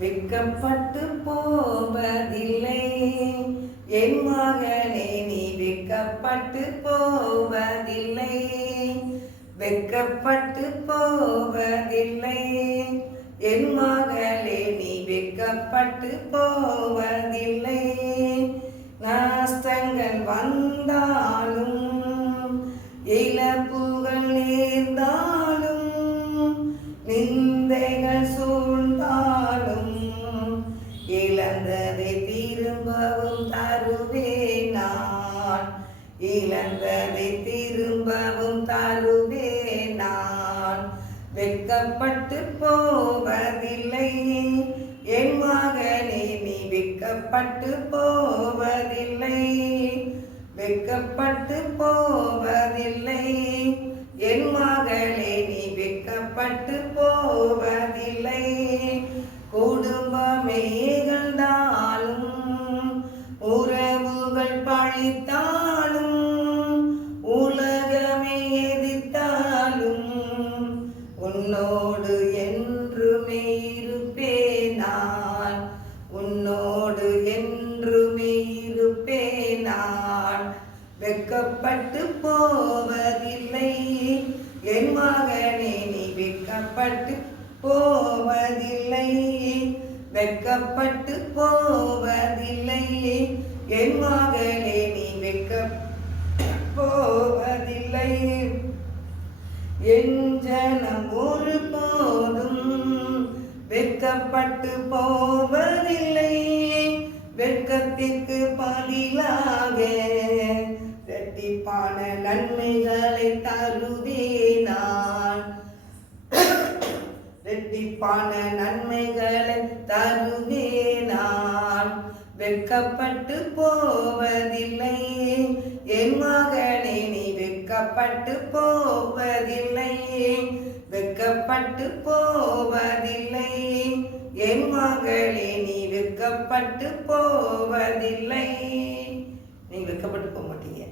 வெட்கப்பட்டு போவதில்லை என் மகனே, நீ வெட்கப்பட்டு போவதில்லை. வெட்கப்பட்டு போவதில்லை என் மகளே, நீ வெட்கப்பட்டு போவதில்லை. நஷ்டங்கள் வந்தாலும் இழப்புகள் நேர்ந்தாலும் நிந்தைகள் சூழ்ந்தாலும் இழந்ததை திரும்பவும் தருவேன் நான். இழந்ததை திரும்பவும் தருவேன் நான். வெட்கப்பட்டு போவதில்லை என் மகனே, நீ வெட்கப்பட்டு போவதில்லை. வெட்கப்பட்டு போவதில்லை என் மகளே, நீ வெட்கப்பட்டு போவதில்லை. குடும்பமே இகழ்ந்தாலும் உறவுகள் பழித்தாலும் உலகமே எதிர்த்தாலும் உன்னோடு என்றுமே இருப்பேன் நான். உன்னோடு என்றுமே இருப்பேன் நான். வெட்கப்பட்டு போவதில்லை என் மகனே, நீ வெட்கப்பட்டு போவதில்லை. வெட்கப்பட்டு போவதில்லை என் மகளே, நீ வெட்கப்பட்டு போவதில்லை. என் ஜனம் ஒருபோதும் வெட்கப்பட்டு போவதில்லை. வெட்கத்திற்கு பதிலாக இரட்டிப்பான நன்மைகளை தருவேன் நான். இரட்டிப்பான நன்மைகளை தருவேன் நான். வெட்கப்பட்டு போவதில்லை என் மகனே, நீ வெட்கப்பட்டு போவதில்லை. வெட்கப்பட்டு போவதில்லை என் மகளே, நீ வெட்கப்பட்டு போவதில்லை. நீங்க வெட்கப்பட்டு போக மாட்டீங்க.